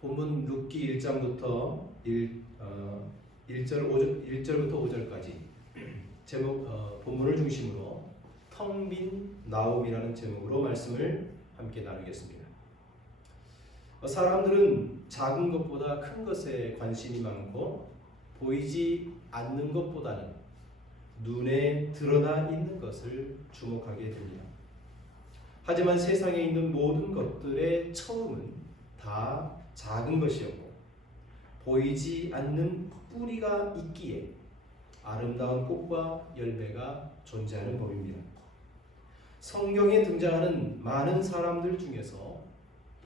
본문 룻기 1장부터 1절부터 5절까지 제목 본문을 중심으로 텅 빈 나옴이라는 제목으로 말씀을 함께 나누겠습니다. 사람들은 작은 것보다 큰 것에 관심이 많고 보이지 않는 것보다는 눈에 드러나 있는 것을 주목하게 됩니다. 하지만 세상에 있는 모든 것들의 처음은 다 작은 것이었고 보이지 않는 뿌리가 있기에 아름다운 꽃과 열매가 존재하는 법입니다. 성경에 등장하는 많은 사람들 중에서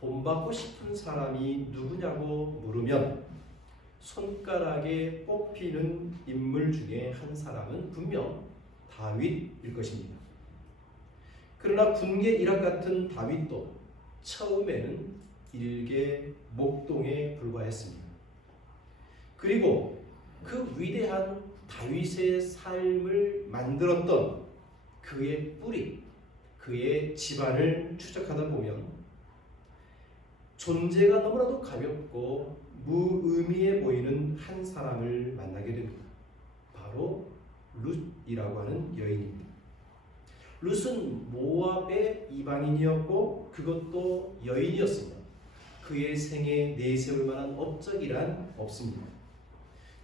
본받고 싶은 사람이 누구냐고 물으면 손가락에 뽑히는 인물 중에 한 사람은 분명 다윗일 것입니다. 그러나 군계 일학 같은 다윗도 처음에는 일개 목동에 불과했습니다. 그리고 그 위대한 다윗의 삶을 만들었던 그의 뿌리, 그의 집안을 추적하다 보면 존재가 너무나도 가볍고 무의미해 보이는 한 사람을 만나게 됩니다. 바로 룻이라고 하는 여인입니다. 룻은 모압의 이방인이었고 그것도 여인이었으며 그의 생에 내세울 만한 업적이란 없습니다.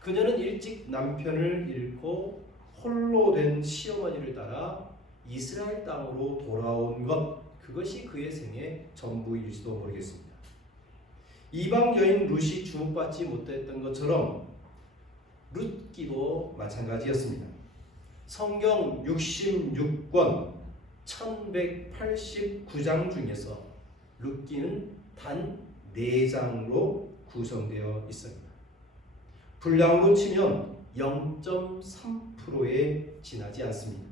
그녀는 일찍 남편을 잃고 홀로 된 시어머니를 따라 이스라엘 땅으로 돌아온 것, 그것이 그의 생의 전부일지도 모르겠습니다. 이방 여인 룻이 주목받지 못했던 것처럼 룻기도 마찬가지였습니다. 성경 66권 1189장 중에서 룻기는 단 4장으로 구성되어 있습니다. 분량으로 치면 0.3%에 지나지 않습니다.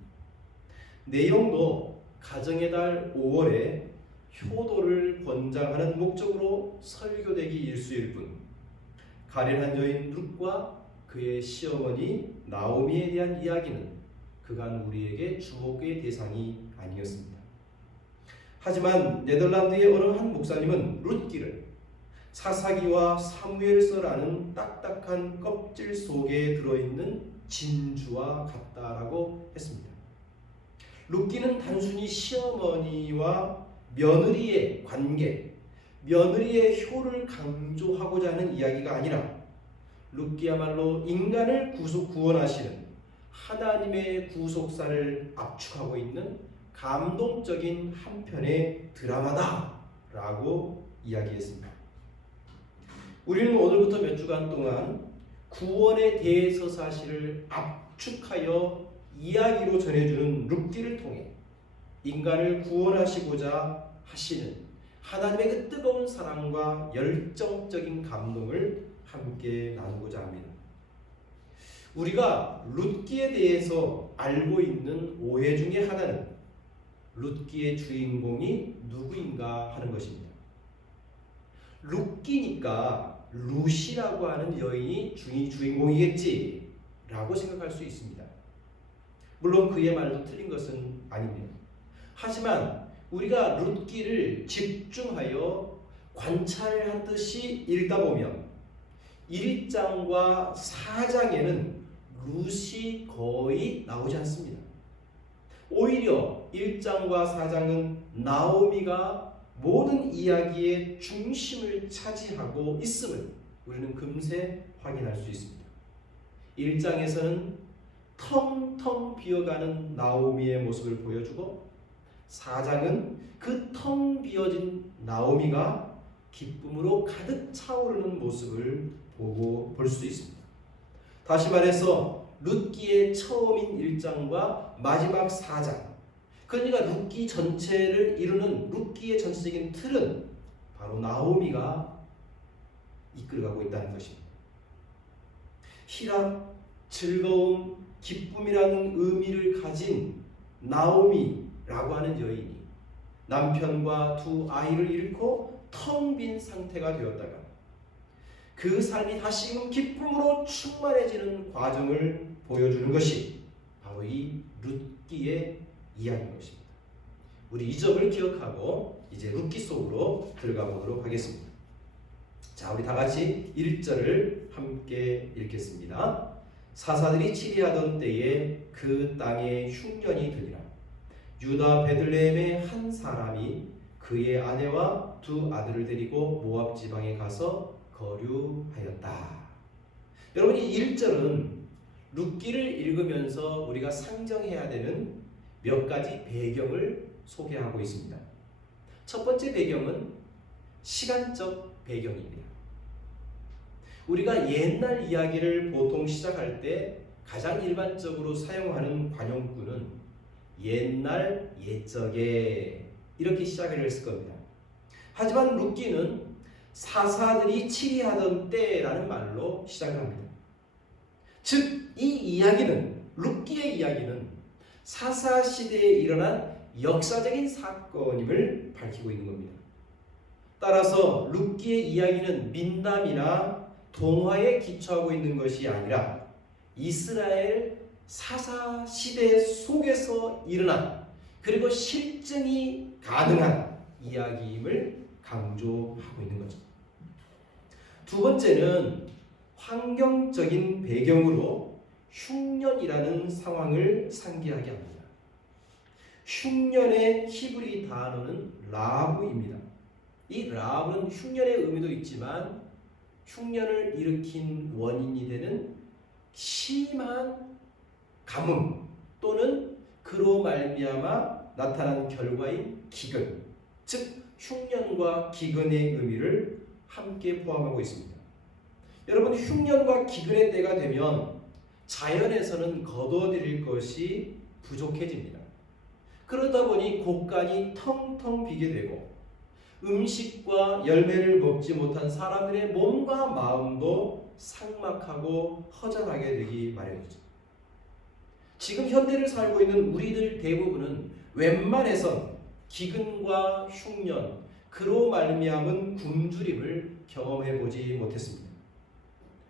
내용도 가정의 달 5월에 효도를 권장하는 목적으로 설교되기 일수일 뿐 가련한 여인 룻과 그의 시어머니 나오미에 대한 이야기는 그간 우리에게 주목의 대상이 아니었습니다. 하지만 네덜란드의 어느 한 목사님은 룻기를 사사기와 사무엘서라는 딱딱한 껍질 속에 들어있는 진주와 같다라고 했습니다. 룻기는 단순히 시어머니와 며느리의 관계, 며느리의 효를 강조하고자 하는 이야기가 아니라 룻기야말로 인간을 구원하시는 하나님의 구속사를 압축하고 있는 감동적인 한 편의 드라마다라고 이야기했습니다. 우리는 오늘부터 몇 주간 동안 구원의 대서사실을 압축하여 이야기로 전해주는 룻기를 통해 인간을 구원하시고자 하시는 하나님의 그 뜨거운 사랑과 열정적인 감동을 함께 나누고자 합니다. 우리가 룻기에 대해서 알고 있는 오해 중에 하나는 룻기의 주인공이 누구인가 하는 것입니다. 룻기니까 룻이라고 하는 여인이 주인공이겠지 라고 생각할 수 있습니다. 물론 그의 말도 틀린 것은 아닙니다. 하지만 우리가 룻기를 집중하여 관찰하듯이 읽다 보면 1장과 4장에는 룻이 거의 나오지 않습니다. 오히려 1장과 4장은 나오미가 모든 이야기의 중심을 차지하고 있음을 우리는 금세 확인할 수 있습니다. 1장에서는 텅텅 비어가는 나오미의 모습을 보여주고 4장은 그 텅 비어진 나오미가 기쁨으로 가득 차오르는 모습을 볼 수 있습니다. 다시 말해서 룻기의 처음인 1장과 마지막 4장, 그러니까 룻기 전체를 이루는 룻기의 전체적인 틀은 바로 나오미가 이끌어가고 있다는 것입니다. 희락, 즐거움, 기쁨이라는 의미를 가진 나오미라고 하는 여인이 남편과 두 아이를 잃고 텅 빈 상태가 되었다가 그 삶이 다시금 기쁨으로 충만해지는 과정을 보여주는 것이 바로 이 룻기의 이야기인 것입니다. 우리 이 점을 기억하고 이제 룻기 속으로 들어가 보도록 하겠습니다. 자, 우리 다 같이 1절을 함께 읽겠습니다. 사사들이 치리하던 때에 그 땅에 흉년이 들리라. 유다 베들레헴의 한 사람이 그의 아내와 두 아들을 데리고 모압 지방에 가서 거류하였다. 여러분, 이 1절은 룻기를 읽으면서 우리가 상정해야 되는 몇 가지 배경을 소개하고 있습니다. 첫 번째 배경은 시간적 배경입니다. 우리가 옛날 이야기를 보통 시작할 때 가장 일반적으로 사용하는 관용구는 옛날, 옛적에 이렇게 시작을 했을 겁니다. 하지만 룻기는 사사들이 치리하던 때라는 말로 시작을 합니다. 즉, 이 이야기는, 룻기의 이야기는 사사 시대에 일어난 역사적인 사건임을 밝히고 있는 겁니다. 따라서 룻기의 이야기는 민담이나 동화에 기초하고 있는 것이 아니라 이스라엘 사사 시대 속에서 일어난, 그리고 실증이 가능한 이야기임을 강조하고 있는 거죠. 두 번째는 환경적인 배경으로 흉년이라는 상황을 상기하게 합니다. 흉년의 히브리 단어는 라브입니다. 이 라브는 흉년의 의미도 있지만 흉년을 일으킨 원인이 되는 심한 가뭄 또는 그로 말미암아 나타난 결과인 기근, 즉 흉년과 기근의 의미를 함께 포함하고 있습니다. 여러분, 흉년과 기근의 때가 되면 자연에서는 거둬들일 것이 부족해집니다. 그러다 보니 곳간이 텅텅 비게 되고 음식과 열매를 먹지 못한 사람들의 몸과 마음도 삭막하고 허전하게 되기 마련이죠. 지금 현대를 살고 있는 우리들 대부분은 웬만해선 기근과 흉년, 그로 말미암은 굶주림을 경험해 보지 못했습니다.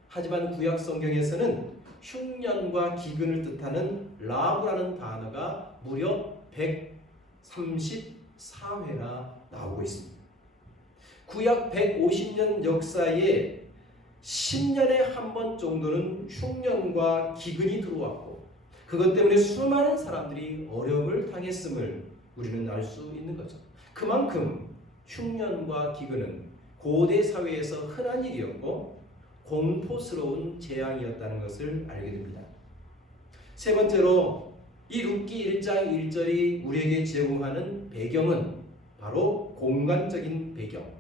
하지만 구약 성경에서는 흉년과 기근을 뜻하는 라브라는 단어가 무려 134회나 나오고 있습니다. 구약 150년 역사에 10년에 한 번 정도는 흉년과 기근이 들어왔고 그것 때문에 수많은 사람들이 어려움을 당했음을 우리는 알 수 있는 거죠. 그만큼 흉년과 기근은 고대 사회에서 흔한 일이었고 공포스러운 재앙이었다는 것을 알게 됩니다. 세 번째로 이 룻기 1장 1절이 우리에게 제공하는 배경은 바로 공간적인 배경,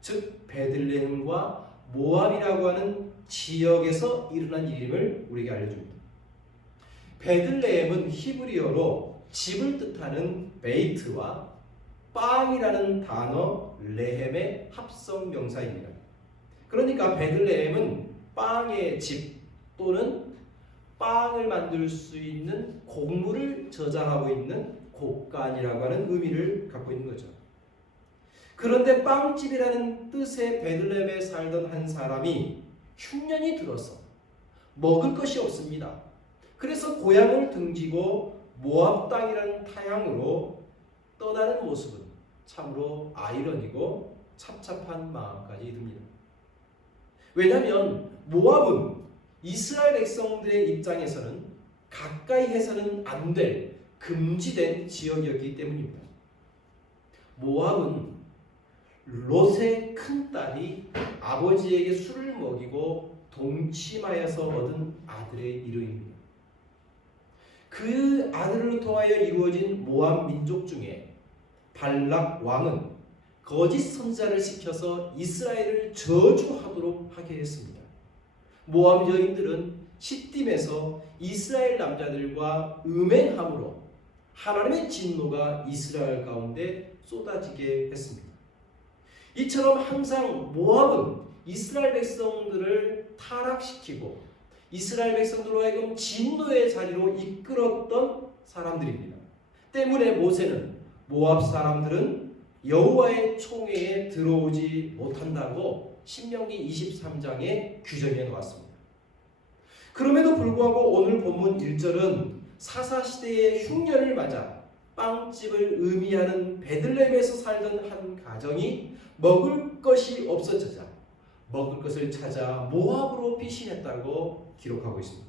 즉 베들레헴과 모압이라고 하는 지역에서 일어난 일임을 우리에게 알려줍니다. 베들레헴은 히브리어로 집을 뜻하는 베이트와 빵이라는 단어 레헴의 합성 명사입니다. 그러니까 베들레헴은 빵의 집 또는 빵을 만들 수 있는 곡물을 저장하고 있는 곡간이라고 하는 의미를 갖고 있는 거죠. 그런데 빵집이라는 뜻의 베들레헴에 살던 한 사람이 흉년이 들어서 먹을 것이 없습니다. 그래서 고향을 등지고 모압 땅이라는 타향으로 떠나는 모습은 참으로 아이러니고 찹찹한 마음까지 듭니다. 왜냐하면 모압은 이스라엘 백성들의 입장에서는 가까이 해서는 안 될 금지된 지역이었기 때문입니다. 모압은 롯의 큰딸이 아버지에게 술을 먹이고 동침하여서 얻은 아들의 이름입니다. 그 아들을 통하여 이루어진 모압 민족 중에 발락 왕은 거짓 선지자를 시켜서 이스라엘을 저주하도록 하게 했습니다. 모압 여인들은 시딤에서 이스라엘 남자들과 음행함으로 하나님의 진노가 이스라엘 가운데 쏟아지게 했습니다. 이처럼 항상 모압은 이스라엘 백성들을 타락시키고 이스라엘 백성들로 하여금 진노의 자리로 이끌었던 사람들입니다. 때문에 모세는 모압 사람들은 여호와의 총회에 들어오지 못한다고 신명기 23장에 규정해 놓았습니다. 그럼에도 불구하고 오늘 본문 1절은 사사시대의 흉년을 맞아 빵집을 의미하는 베들레헴에서 살던 한 가정이 먹을 것이 없어지자 먹을 것을 찾아 모압으로 피신했다고 기록하고 있습니다.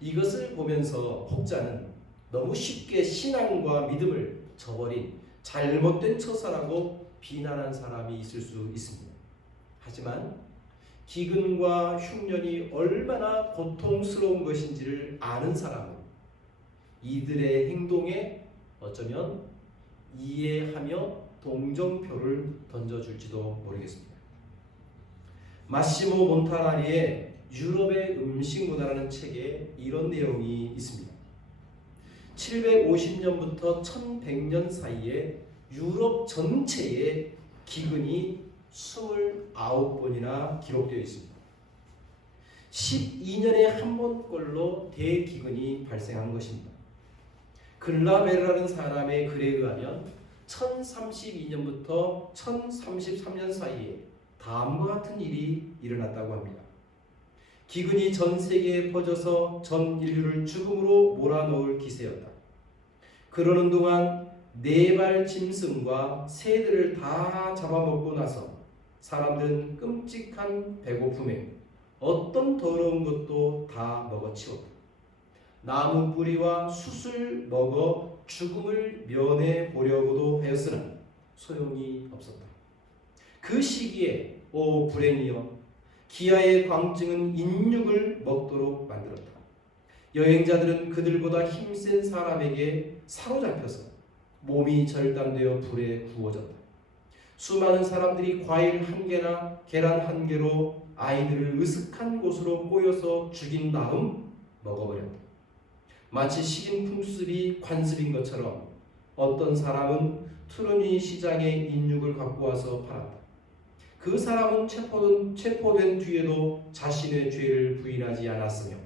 이것을 보면서 혹자는 너무 쉽게 신앙과 믿음을 저버린 잘못된 처사라고 비난한 사람이 있을 수 있습니다. 하지만 기근과 흉년이 얼마나 고통스러운 것인지를 아는 사람은 이들의 행동에 어쩌면 이해하며 동정표를 던져줄지도 모르겠습니다. 마시모 몬타나리의 유럽의 음식 문화라는 책에 이런 내용이 있습니다. 750년부터 1100년 사이에 유럽 전체에 기근이 29번이나 기록되어 있습니다. 12년에 한 번꼴로 대기근이 발생한 것입니다. 글라베르라는 사람의 글에 의하면 1032년부터 1033년 사이에 다음과 같은 일이 일어났다고 합니다. 기근이 전 세계에 퍼져서 전 인류를 죽음으로 몰아넣을 기세였다. 그러는 동안 4발 짐승과 새들을 다 잡아먹고 나서 사람들은 끔찍한 배고픔에 어떤 더러운 것도 다 먹어치웠다. 나무 뿌리와 숯을 먹어 죽음을 면해 보려고도 하였으나 소용이 없었다. 그 시기에 오 불행이여, 기아의 광증은 인육을 먹도록 만들었다. 여행자들은 그들보다 힘센 사람에게 사로잡혀서 몸이 절단되어 불에 구워졌다. 수많은 사람들이 과일 1개나 계란 1개로 아이들을 으슥한 곳으로 꼬여서 죽인 다음 먹어버렸다. 마치 식인 풍습이 관습인 것처럼 어떤 사람은 트루니 시장에 인육을 갖고 와서 팔았다. 그 사람은 체포된 뒤에도 자신의 죄를 부인하지 않았으며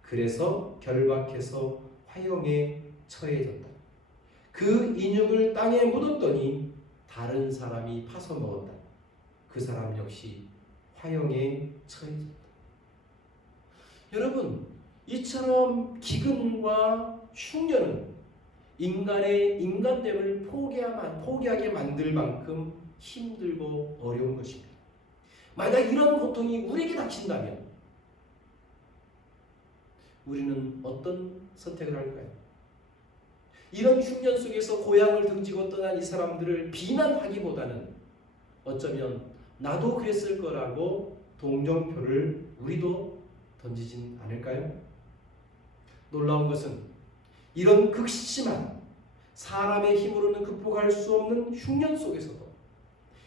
그래서 결박해서 화형에 처해졌다. 그 인육을 땅에 묻었더니 다른 사람이 파서 먹었다. 그 사람 역시 화형에 처해졌다. 여러분, 이처럼 기근과 흉년은 인간의 인간됨을 포기하게 만들 만큼 힘들고 어려운 것입니다. 만약 이런 고통이 우리에게 닥친다면 우리는 어떤 선택을 할까요? 이런 흉년 속에서 고향을 등지고 떠난 이 사람들을 비난하기보다는 어쩌면 나도 그랬을 거라고 동정표를 우리도 던지진 않을까요? 놀라운 것은 이런 극심한 사람의 힘으로는 극복할 수 없는 흉년 속에서도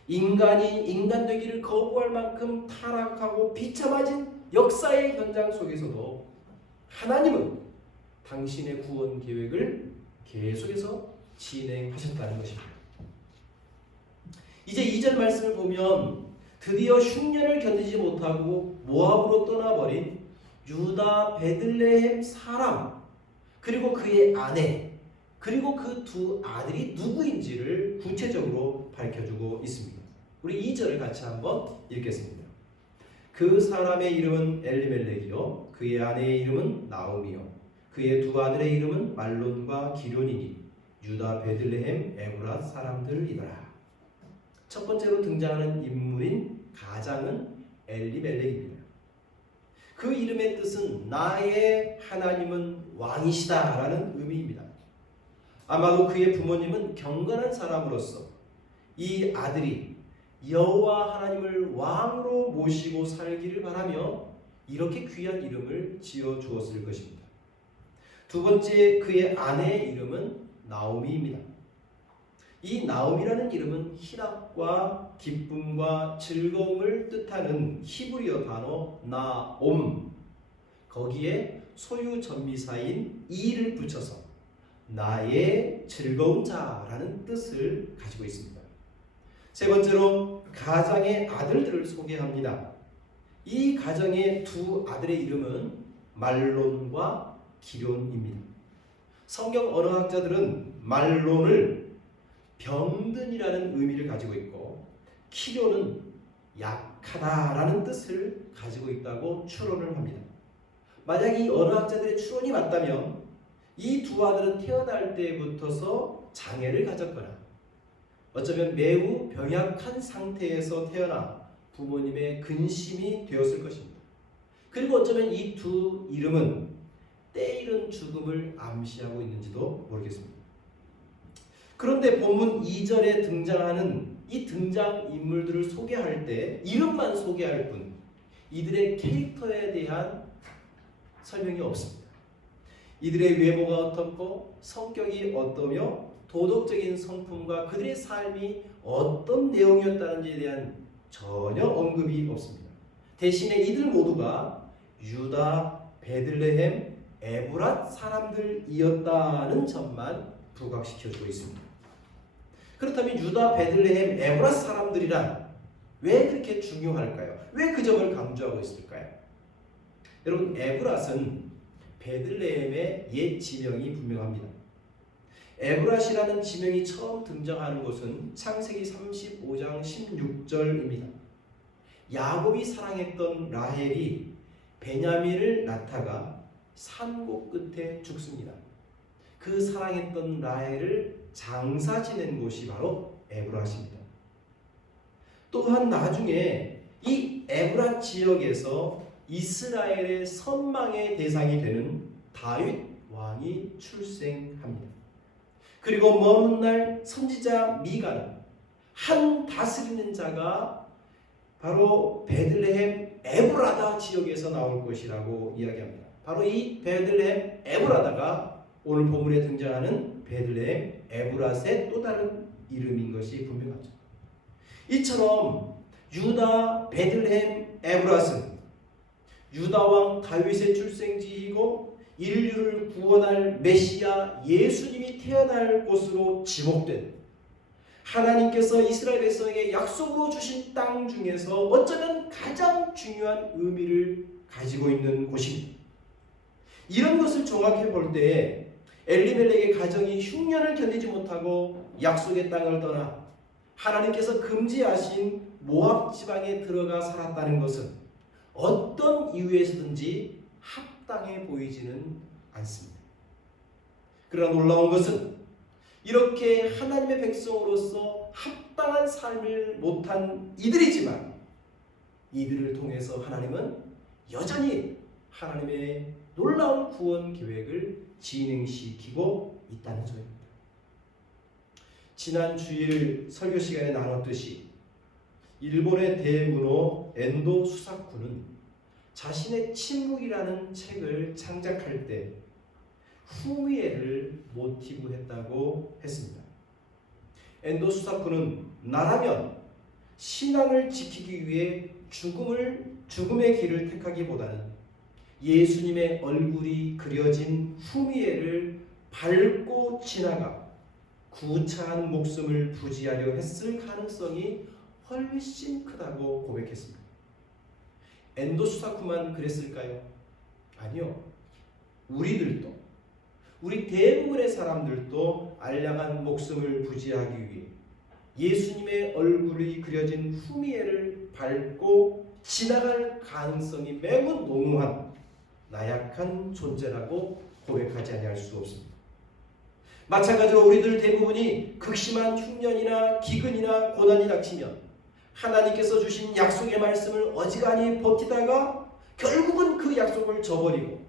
인간이 인간 되기를 거부할 만큼 타락하고 비참해진 역사의 현장 속에서도 하나님은 당신의 구원 계획을 계속해서 진행하셨다는 것입니다. 이제 2절 말씀을 보면 드디어 흉년을 견디지 못하고 모압으로 떠나버린 유다 베들레헴 사람, 그리고 그의 아내, 그리고 그 두 아들이 누구인지를 구체적으로 밝혀주고 있습니다. 우리 2절을 같이 한번 읽겠습니다. 그 사람의 이름은 엘리멜렉이요 그의 아내의 이름은 나오미요 그의 두 아들의 이름은 말론과 기런이니 유다 베들레헴 에브라 사람들이더라. 첫 번째로 등장하는 인물인 가장은 엘리멜렉입니다. 그 이름의 뜻은 나의 하나님은 왕이시다라는 의미입니다. 아마도 그의 부모님은 경건한 사람으로서 이 아들이 여호와 하나님을 왕으로 모시고 살기를 바라며 이렇게 귀한 이름을 지어 주었을 것입니다. 두 번째, 그의 아내의 이름은 나오미입니다. 이 나오미라는 이름은 희락과 기쁨과 즐거움을 뜻하는 히브리어 단어 나옴, 거기에 소유 전미사인 이를 붙여서 나의 즐거운 자라는 뜻을 가지고 있습니다. 세 번째로 가장의 아들들을 소개합니다. 이 가정의 두 아들의 이름은 말론과 기런입니다. 성경 언어학자들은 말론을 병든이라는 의미를 가지고 있고 기런은 약하다라는 뜻을 가지고 있다고 추론을 합니다. 만약 이 언어학자들의 추론이 맞다면 이 두 아들은 태어날 때부터서 장애를 가졌거나 어쩌면 매우 병약한 상태에서 태어나 부모님의 근심이 되었을 것입니다. 그리고 어쩌면 이 두 이름은 때이른 죽음을 암시하고 있는지도 모르겠습니다. 그런데 본문 2절에 등장하는 이 등장인물들을 소개할 때 이름만 소개할 뿐 이들의 캐릭터에 대한 설명이 없습니다. 이들의 외모가 어떻고 성격이 어떠며 도덕적인 성품과 그들의 삶이 어떤 내용이었다는지에 대한 전혀 언급이 없습니다. 대신에 이들 모두가 유다, 베들레헴, 에브랏 사람들이었다는 점만 부각시켜주고 있습니다. 그렇다면 유다, 베들레헴, 에브랏 사람들이란 왜 그렇게 중요할까요? 왜 그 점을 강조하고 있을까요? 여러분, 에브랏은 베들레헴의 옛 지명이 분명합니다. 에브랏이라는 지명이 처음 등장하는 곳은 창세기 35장 16절입니다. 야곱이 사랑했던 라헬이 베냐민을 낳다가 산고 끝에 죽습니다. 그 사랑했던 라헬을 장사 지낸 곳이 바로 에브랏입니다. 또한 나중에 이 에브랏 지역에서 이스라엘의 선망의 대상이 되는 다윗 왕이 출생합니다. 그리고 먼 날 선지자 미가는 한 다스리는 자가 바로 베들레헴 에브라다 지역에서 나올 것이라고 이야기합니다. 바로 이 베들레헴 에브라다가 오늘 본문에 등장하는 베들레헴 에브랏의 또 다른 이름인 것이 분명하죠. 이처럼 유다 베들레헴 에브랏은 유다 왕 다윗의 출생지이고 인류를 구원할 메시아 예수님이 태어날 곳으로 지목된 하나님께서 이스라엘 백성에게 약속으로 주신 땅 중에서 어쩌면 가장 중요한 의미를 가지고 있는 곳입니다. 이런 것을 종합해 볼 때 엘리멜렉의 가정이 흉년을 견디지 못하고 약속의 땅을 떠나 하나님께서 금지하신 모압 지방에 들어가 살았다는 것은 어떤 이유에서든지 합당해 보이지는 않습니다. 그러나 놀라운 것은 이렇게 하나님의 백성으로서 합당한 삶을 못한 이들이지만 이들을 통해서 하나님은 여전히 하나님의 놀라운 구원 계획을 진행시키고 있다는 점입니다. 지난 주일 설교 시간에 나눴듯이 일본의 대문호 엔도 수사쿠는 자신의 침묵이라는 책을 창작할 때 후미에를 모티브로 했다고 했습니다. 엔도 수사쿠는 나라면 신앙을 지키기 위해 죽음의 길을 택하기보다는 예수님의 얼굴이 그려진 후미에를 밟고 지나가 구차한 목숨을 부지하려 했을 가능성이 훨씬 크다고 고백했습니다. 엔도 수사쿠만 그랬을까요? 아니요. 우리 대부분의 사람들도 알량한 목숨을 부지하기 위해 예수님의 얼굴이 그려진 후미에를 밟고 지나갈 가능성이 매우 농후한 나약한 존재라고 고백하지 아니할 수 없습니다. 마찬가지로 우리들 대부분이 극심한 흉년이나 기근이나 고난이 닥치면 하나님께서 주신 약속의 말씀을 어지간히 버티다가 결국은 그 약속을 저버리고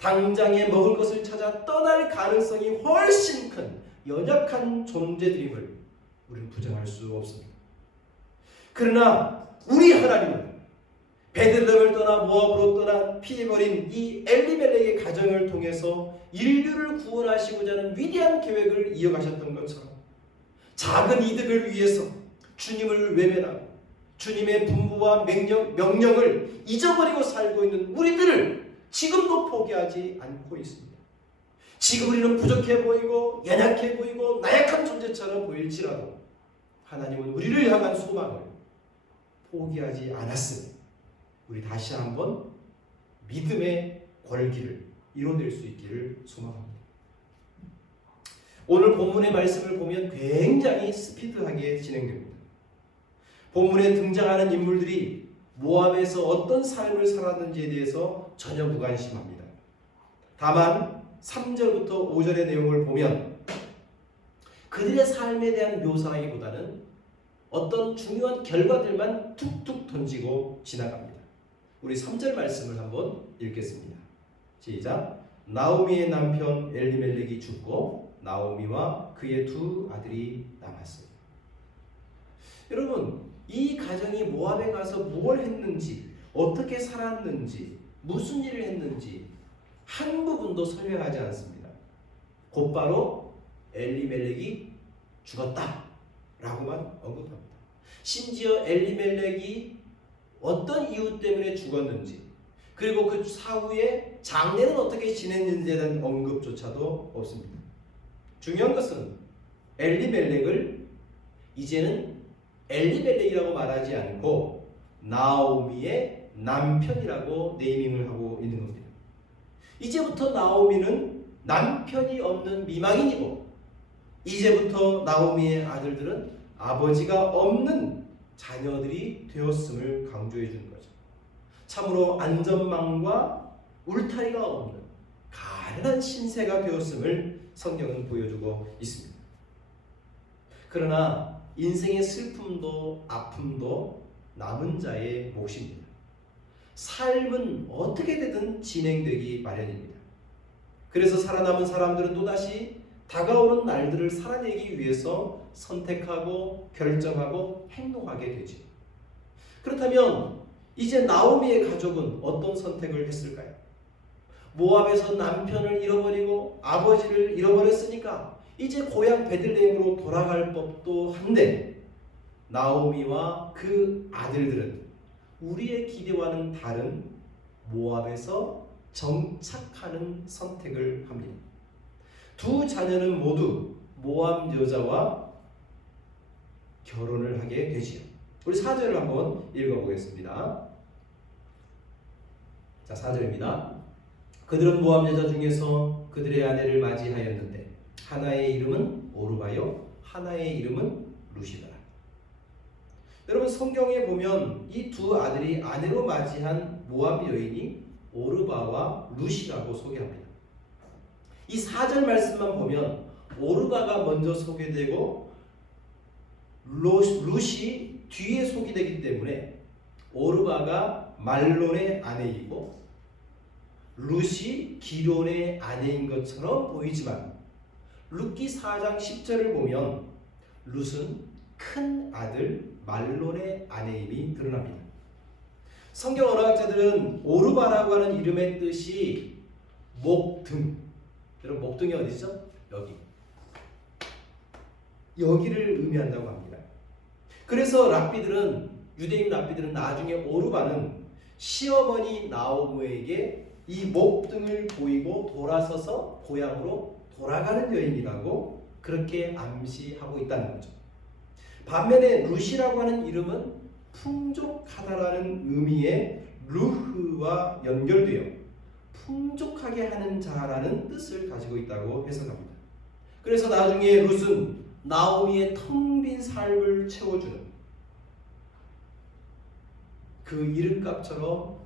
당장에 먹을 것을 찾아 떠날 가능성이 훨씬 큰 연약한 존재들임을 우리는 부정할 수 없습니다. 그러나 우리 하나님은 베들레헴을 떠나 모압으로 떠나 피해버린 이 엘리멜렉의 가정을 통해서 인류를 구원하시고자 하는 위대한 계획을 이어가셨던 것처럼 작은 이득을 위해서 주님을 외면하고 주님의 분부와 명령을 잊어버리고 살고 있는 우리들을 지금도 포기하지 않고 있습니다. 지금 우리는 부족해 보이고 연약해 보이고 나약한 존재처럼 보일지라도 하나님은 우리를 향한 소망을 포기하지 않았으니 우리 다시 한번 믿음의 권기를 이뤄낼 수 있기를 소망합니다. 오늘 본문의 말씀을 보면 굉장히 스피드하게 진행됩니다. 본문에 등장하는 인물들이 모압에서 어떤 삶을 살았는지에 대해서 전혀 무관심합니다. 다만 3절부터 5절의 내용을 보면 그들의 삶에 대한 묘사라기보다는 어떤 중요한 결과들만 툭툭 던지고 지나갑니다. 우리 3절 말씀을 한번 읽겠습니다. 시작. 나오미의 남편 엘리멜렉이 죽고 나오미와 그의 두 아들이 남았어요. 여러분, 이 가정이 모압에 가서 무엇을 했는지, 어떻게 살았는지, 무슨 일을 했는지 한 부분도 설명하지 않습니다. 곧바로 엘리멜렉이 죽었다 라고만 언급합니다. 심지어 엘리멜렉이 어떤 이유 때문에 죽었는지, 그리고 그 사후에 장례는 어떻게 지냈는지에 대한 언급조차도 없습니다. 중요한 것은 엘리멜렉을 이제는 엘리멜렉이라고 말하지 않고 나오미의 남편이라고 네이밍을 하고 있는 겁니다. 이제부터 나오미는 남편이 없는 미망인이고, 이제부터 나오미의 아들들은 아버지가 없는 자녀들이 되었음을 강조해 주는 거죠. 참으로 안전망과 울타리가 없는 가련한 신세가 되었음을 성경은 보여주고 있습니다. 그러나 인생의 슬픔도 아픔도 남은 자의 몫입니다. 삶은 어떻게 되든 진행되기 마련입니다. 그래서 살아남은 사람들은 또다시 다가오는 날들을 살아내기 위해서 선택하고 결정하고 행동하게 되죠. 그렇다면 이제 나오미의 가족은 어떤 선택을 했을까요? 모압에서 남편을 잃어버리고 아버지를 잃어버렸으니까 이제 고향 베들레헴으로 돌아갈 법도 한데, 나오미와 그 아들들은 우리의 기대와는 다른 모압에서 정착하는 선택을 합니다. 두 자녀는 모두 모압 여자와 결혼을 하게 되지요. 우리 4절을 한번 읽어보겠습니다. 자, 4절입니다. 그들은 모압 여자 중에서 그들의 아내를 맞이하였는데 하나의 이름은 오르바요, 하나의 이름은 루시더라. 여러분, 성경에 보면 이 두 아들이 아내로 맞이한 모압 여인이 오르바와 루시라고 소개합니다. 이 4절 말씀만 보면 오르바가 먼저 소개되고 루시 뒤에 소개되기 때문에 오르바가 말론의 아내이고 루시 기론의 아내인 것처럼 보이지만, 룻기 4장 10절을 보면 룻은 큰 아들 말론의 아내임이 드러납니다. 성경 언어학자들은 오르바라고 하는 이름의 뜻이 목등, 여러분 목등이 어디죠? 여기를 의미한다고 합니다. 그래서 유대인 랍비들은 나중에 오르바는 시어머니 나오미에게 이 목등을 보이고 돌아서서 고향으로 돌아가는 여인이라고 그렇게 암시하고 있다는 거죠. 반면에 루시라고 하는 이름은 풍족하다라는 의미의 루흐와 연결되어 풍족하게 하는 자라는 뜻을 가지고 있다고 해석합니다. 그래서 나중에 룻은 나오미의 텅 빈 삶을 채워주는 그 이름값처럼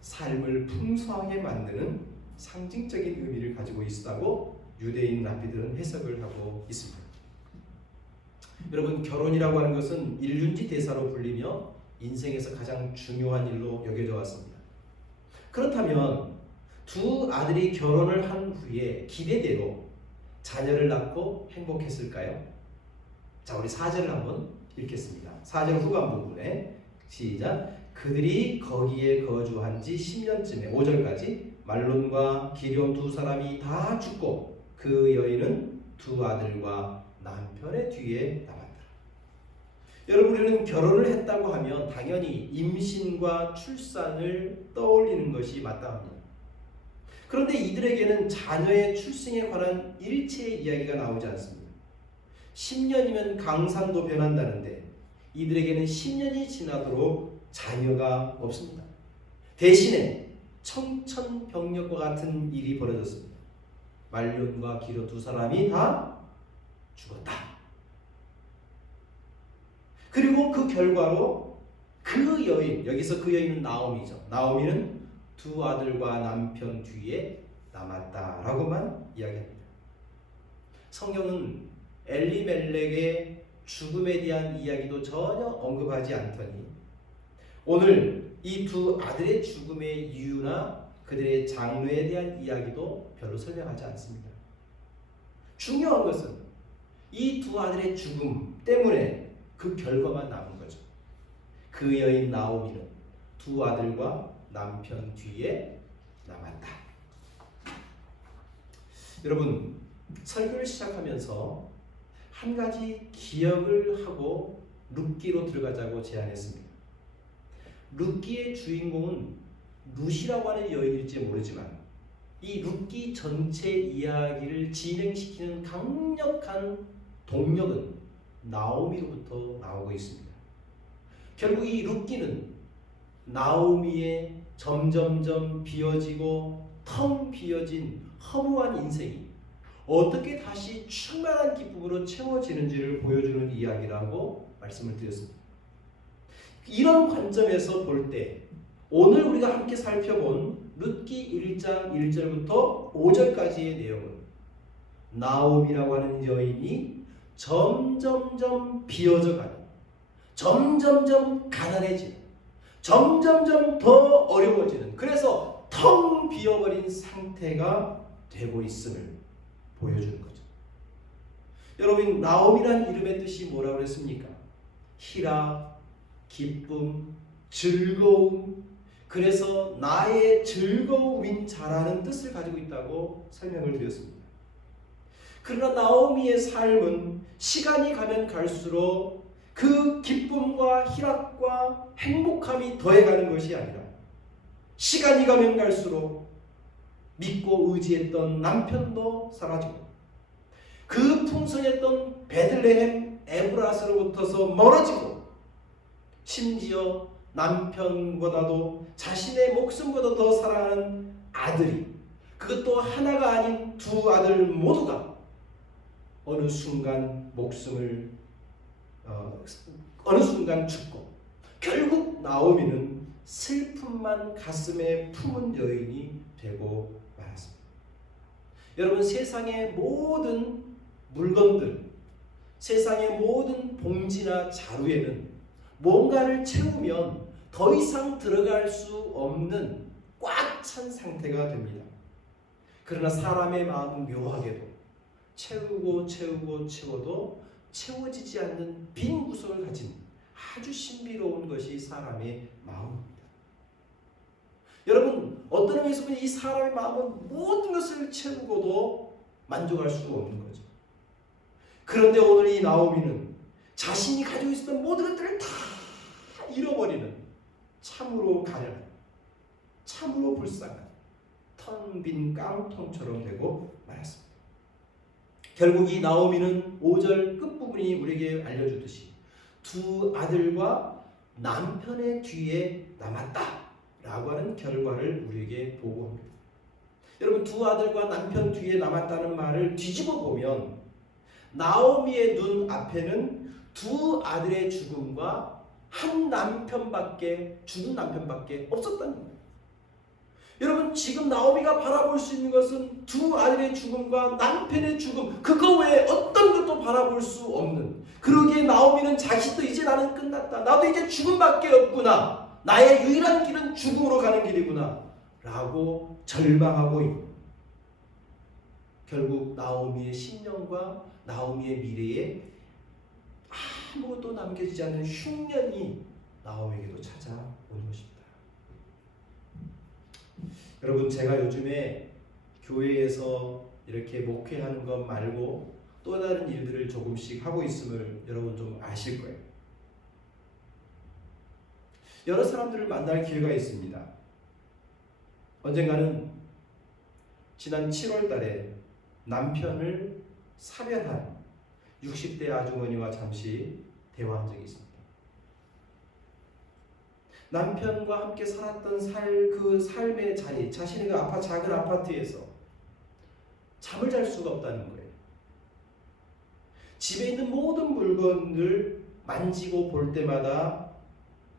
삶을 풍성하게 만드는 상징적인 의미를 가지고 있다고 유대인 랍비들은 해석을 하고 있습니다. 여러분, 결혼이라고 하는 것은 일륜지 대사로 불리며 인생에서 가장 중요한 일로 여겨져 왔습니다. 그렇다면 두 아들이 결혼을 한 후에 기대대로 자녀를 낳고 행복했을까요? 자, 우리 4절을 한번 읽겠습니다. 4절 후반 부분에 시작. 그들이 거기에 거주한 지 10년쯤에 5절까지 말론과 기럐 두 사람이 다 죽고 그 여인은 두 아들과 남편의 뒤에 남았다. 여러분, 우리는 결혼을 했다고 하면 당연히 임신과 출산을 떠올리는 것이 마땅합니다. 그런데 이들에게는 자녀의 출생에 관한 일체의 이야기가 나오지 않습니다. 10년이면 강산도 변한다는데 이들에게는 10년이 지나도록 자녀가 없습니다. 대신에 청천벽력과 같은 일이 벌어졌습니다. 말론과 기럐 두 사람이 다 죽었다. 그리고 그 결과로 그 여인, 여기서 그 여인은 나오미죠. 나오미는 두 아들과 남편 뒤에 남았다라고만 이야기합니다. 성경은 엘리멜렉의 죽음에 대한 이야기도 전혀 언급하지 않더니 오늘 이 두 아들의 죽음의 이유나 그들의 장래에 대한 이야기도 별로 설명하지 않습니다. 중요한 것은 이 두 아들의 죽음 때문에 그 결과만 남은 거죠. 그 여인 나오미는 두 아들과 남편 뒤에 남았다. 여러분, 설교를 시작하면서 한 가지 기억을 하고 룻기로 들어가자고 제안했습니다. 룻기의 주인공은 룻이라고 하는 여인일지 모르지만 이 룻기 전체 이야기를 진행시키는 강력한 동력은 나오미로부터 나오고 있습니다. 결국 이 룻기는 나오미의 점점점 비어지고 텅 비어진 허무한 인생이 어떻게 다시 충만한 기쁨으로 채워지는지를 보여주는 이야기라고 말씀을 드렸습니다. 이런 관점에서 볼 때 오늘 우리가 함께 살펴본 룻기 1장 1절부터 5절까지의 내용은 나오미라고 하는 여인이 점점점 비어져가는, 점점점 가난해지는, 점점점 더 어려워지는, 그래서 텅 비어버린 상태가 되고 있음을 보여주는 거죠. 여러분, 나오미란 이름의 뜻이 뭐라고 그랬습니까? 희락, 기쁨, 즐거움, 그래서 나의 즐거움인 자라는 뜻을 가지고 있다고 설명을 드렸습니다. 그러나 나오미의 삶은 시간이 가면 갈수록 그 기쁨과 희락과 행복함이 더해가는 것이 아니라 시간이 가면 갈수록 믿고 의지했던 남편도 사라지고 그 풍성했던 베들레헴 에브라스로부터서 멀어지고 심지어 남편보다도 자신의 목숨보다 더 사랑하는 아들이, 그것도 하나가 아닌 두 아들 모두가 어느 순간 어느 순간 죽고 결국 나오미는 슬픔만 가슴에 품은 여인이 되고 말았습니다. 여러분, 세상의 모든 물건들, 세상의 모든 봉지나 자루에는 뭔가를 채우면 더 이상 들어갈 수 없는 꽉 찬 상태가 됩니다. 그러나 사람의 마음은 묘하게도 채우고 채워도 채워지지 않는 빈 구석을 가진 아주 신비로운 것이 사람의 마음입니다. 여러분, 어떤 의미에서 보면 이 사람의 마음은 모든 것을 채우고도 만족할 수가 없는 거죠. 그런데 오늘 이 나오미는 자신이 가지고 있었던 모든 것들을 다 잃어버리는 참으로 가련한, 참으로 불쌍한 텅 빈 깡통처럼 되고 말았습니다. 결국 이 나오미는 5절 끝부분이 우리에게 알려주듯이 두 아들과 남편의 뒤에 남았다 라고 하는 결과를 우리에게 보고합니다. 여러분, 두 아들과 남편 뒤에 남았다는 말을 뒤집어 보면 나오미의 눈 앞에는 두 아들의 죽음과 한 남편밖에, 죽은 남편밖에 없었다는 거예요. 여러분, 지금 나오미가 바라볼 수 있는 것은 두 아들의 죽음과 남편의 죽음, 그거 외에 어떤 것도 바라볼 수 없는, 그러기에 나오미는 자신도 이제 나는 끝났다, 나도 이제 죽음밖에 없구나, 나의 유일한 길은 죽음으로 가는 길이구나 라고 절망하고 있는, 결국 나오미의 신령과 나오미의 미래에 아무것도 남겨지지 않는 흉년이 나오미에게도 찾아오는 것입니다. 여러분, 제가 요즘에 교회에서 이렇게 목회하는 것 말고 또 다른 일들을 조금씩 하고 있음을 여러분 좀 아실 거예요. 여러 사람들을 만날 기회가 있습니다. 언젠가는 지난 7월 달에 남편을 사별한 60대 아주머니와 잠시 대화한 적이 있습니다. 남편과 함께 살았던 그 삶의 자리, 자신의 그 작은 아파트에서 잠을 잘 수가 없다는 거예요. 집에 있는 모든 물건을 만지고 볼 때마다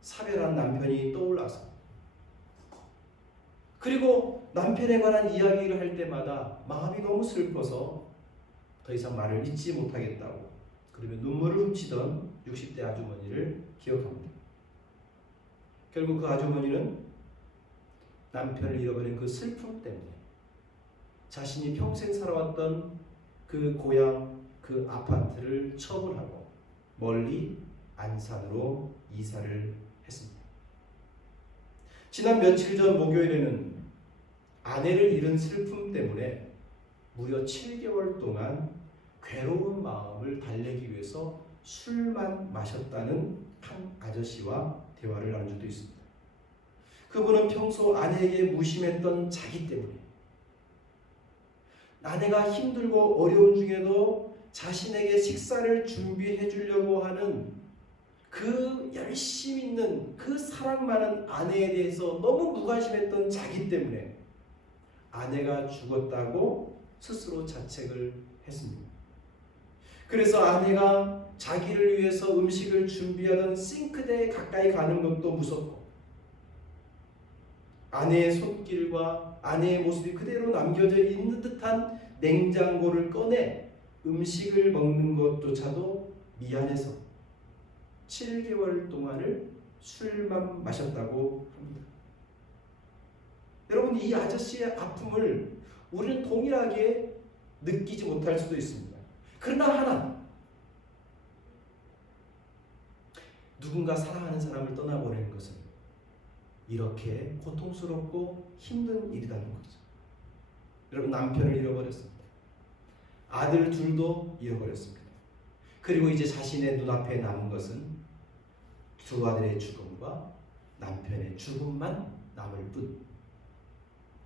사별한 남편이 떠올라서, 그리고 남편에 관한 이야기를 할 때마다 마음이 너무 슬퍼서 더 이상 말을 잇지 못하겠다고 그러면 눈물을 훔치던 60대 아주머니를 기억합니다. 결국 그 아주머니는 남편을 잃어버린 그 슬픔 때문에 자신이 평생 살아왔던 그 고향, 그 아파트를 처분하고 멀리 안산으로 이사를 했습니다. 지난 며칠 전 목요일에는 아내를 잃은 슬픔 때문에 무려 7개월 동안 괴로운 마음을 달래기 위해서 술만 마셨다는 한 아저씨와 대화를 나눈 적도 있습니다. 그분은 평소 아내에게 무심했던 자기 때문에 아내가 힘들고 어려운 중에도 자신에게 식사를 준비해 주려고 하는 그 열심 있는 그 사랑 많은 아내에 대해서 너무 무관심했던 자기 때문에 아내가 죽었다고 스스로 자책을 했습니다. 그래서 아내가 자기를 위해서 음식을 준비하던 싱크대에 가까이 가는 것도 무섭고 아내의 손길과 아내의 모습이 그대로 남겨져 있는 듯한 냉장고를 꺼내 음식을 먹는 것조차도 미안해서 7개월 동안을 술만 마셨다고 합니다. 여러분, 이 아저씨의 아픔을 우리는 동일하게 느끼지 못할 수도 있습니다. 그러나 하나, 누군가 사랑하는 사람을 떠나보내는 것은 이렇게 고통스럽고 힘든 일이라는 거죠. 여러분, 남편을 잃어버렸습니다. 아들 둘도 잃어버렸습니다. 그리고 이제 자신의 눈앞에 남은 것은 두 아들의 죽음과 남편의 죽음만 남을 뿐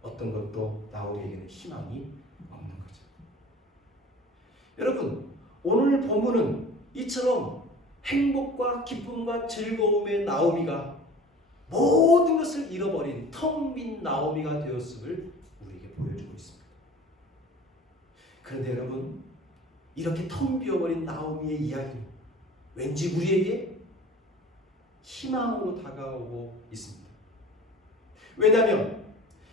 어떤 것도 나오기에는 희망이 없는 거죠. 여러분, 오늘 본문은 이처럼 행복과 기쁨과 즐거움의 나오미가 모든 것을 잃어버린 텅 빈 나오미가 되었음을 우리에게 보여주고 있습니다. 그런데 여러분, 이렇게 텅 비어버린 나오미의 이야기는 왠지 우리에게 희망으로 다가오고 있습니다. 왜냐하면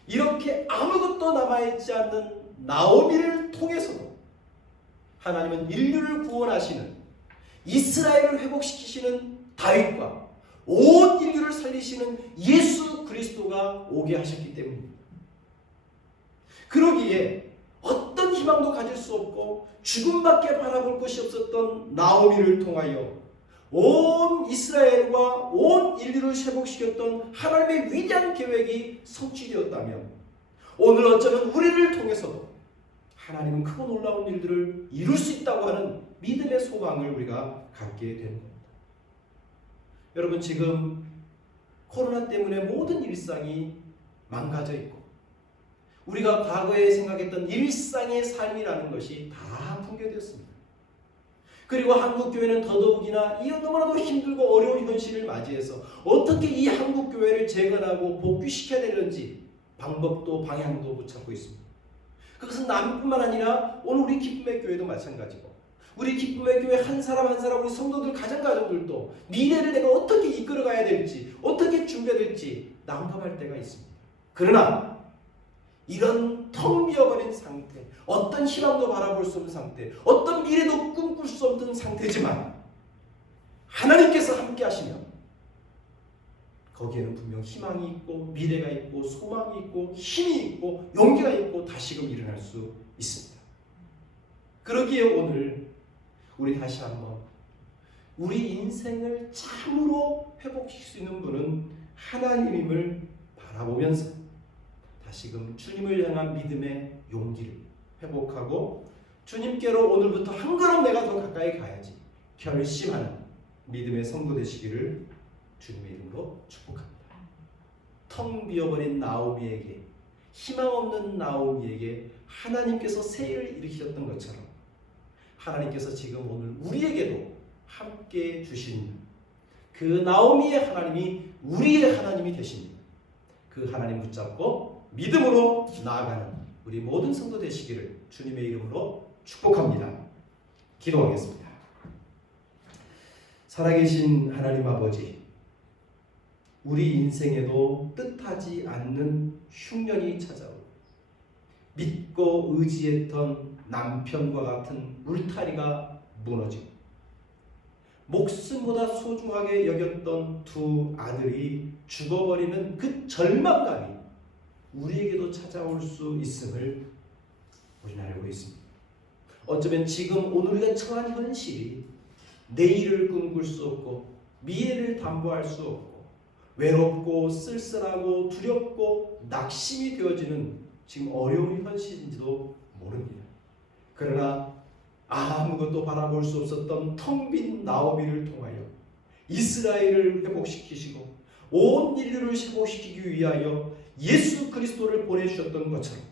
이렇게 아무것도 남아있지 않는 나오미를 통해서도 하나님은 인류를 구원하시는, 이스라엘을 회복시키시는 다윗과 온 인류를 살리시는 예수 그리스도가 오게 하셨기 때문입니다. 그러기에 어떤 희망도 가질 수 없고 죽음밖에 바라볼 것이 없었던 나오미를 통하여 온 이스라엘과 온 인류를 회복시켰던 하나님의 위대한 계획이 성취되었다면 오늘 어쩌면 우리를 통해서도 하나님은 크고 놀라운 일들을 이룰 수 있다고 하는 믿음의 소망을 우리가 갖게 되는 겁니다. 여러분, 지금 코로나 때문에 모든 일상이 망가져 있고 우리가 과거에 생각했던 일상의 삶이라는 것이 다 붕괴되었습니다. 그리고 한국교회는 더더욱이나 이 너무나도 힘들고 어려운 현실을 맞이해서 어떻게 이 한국교회를 재건하고 복귀시켜야 되는지 방법도 방향도 못 찾고 있습니다. 그것은 남뿐만 아니라 오늘 우리 기쁨의 교회도 마찬가지고 우리 기쁨의 교회 한 사람 한 사람 우리 성도들 가정들도 미래를 내가 어떻게 이끌어가야 될지 어떻게 준비해야 될지 난감할 때가 있습니다. 그러나 이런 텅 비어버린 상태, 어떤 희망도 바라볼 수 없는 상태, 어떤 미래도 꿈꿀 수 없는 상태지만 하나님께서 함께 하시면 거기에는 분명 희망이 있고 미래가 있고 소망이 있고 힘이 있고 용기가 있고 다시금 일어날 수 있습니다. 그러기에 오늘 우리 다시 한번 우리 인생을 참으로 회복시킬 수 있는 분은 하나님임을 바라보면서 다시금 주님을 향한 믿음의 용기를 회복하고 주님께로 오늘부터 한 걸음 내가 더 가까이 가야지 결심하는 믿음의 성도 되시기를 주님의 이름으로 축복합니다. 텅 비어버린 나오미에게, 희망 없는 나오미에게 하나님께서 새 일을 일으키셨던 것처럼 하나님께서 지금 오늘 우리에게도 함께 주신 그 나오미의 하나님이 우리의 하나님이 되십니다. 그 하나님 붙잡고 믿음으로 나아가는 우리 모든 성도 되시기를 주님의 이름으로 축복합니다. 기도하겠습니다. 살아계신 하나님 아버지, 우리 인생에도 뜻하지 않는 흉년이 찾아오고 믿고 의지했던 남편과 같은 울타리가 무너지고 목숨보다 소중하게 여겼던 두 아들이 죽어버리는 그 절망감이 우리에게도 찾아올 수 있음을 우리는 알고 있습니다. 어쩌면 지금 오늘 우리가 처한 현실이 내일을 꿈꿀 수 없고 미래를 담보할 수 없고 외롭고 쓸쓸하고 두렵고 낙심이 되어지는 지금 어려운 현실인지도 모릅니다. 그러나 아무것도 바라볼 수 없었던 텅 빈 나오미를 통하여 이스라엘을 회복시키시고 온 인류를 회복시키기 위하여 예수 그리스도를 보내주셨던 것처럼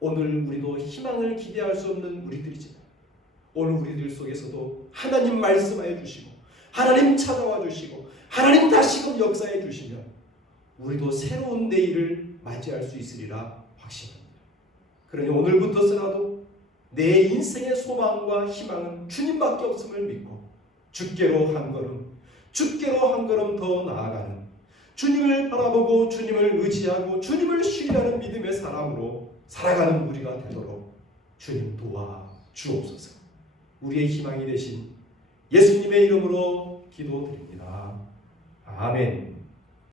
오늘 우리도 희망을 기대할 수 없는 우리들이지만 오늘 우리들 속에서도 하나님 말씀하여 주시고 하나님 찾아와 주시고 하나님 다시금 역사해 주시면 우리도 새로운 내일을 맞이할 수 있으리라 확신합니다. 그러니 오늘부터서라도 내 인생의 소망과 희망은 주님밖에 없음을 믿고 주께로 한 걸음 더 나아가는 주님을 바라보고 주님을 의지하고 주님을 신뢰하는 믿음의 사람으로 살아가는 우리가 되도록 주님 도와 주옵소서. 우리의 희망이 되신 예수님의 이름으로 기도드립니다. 아멘.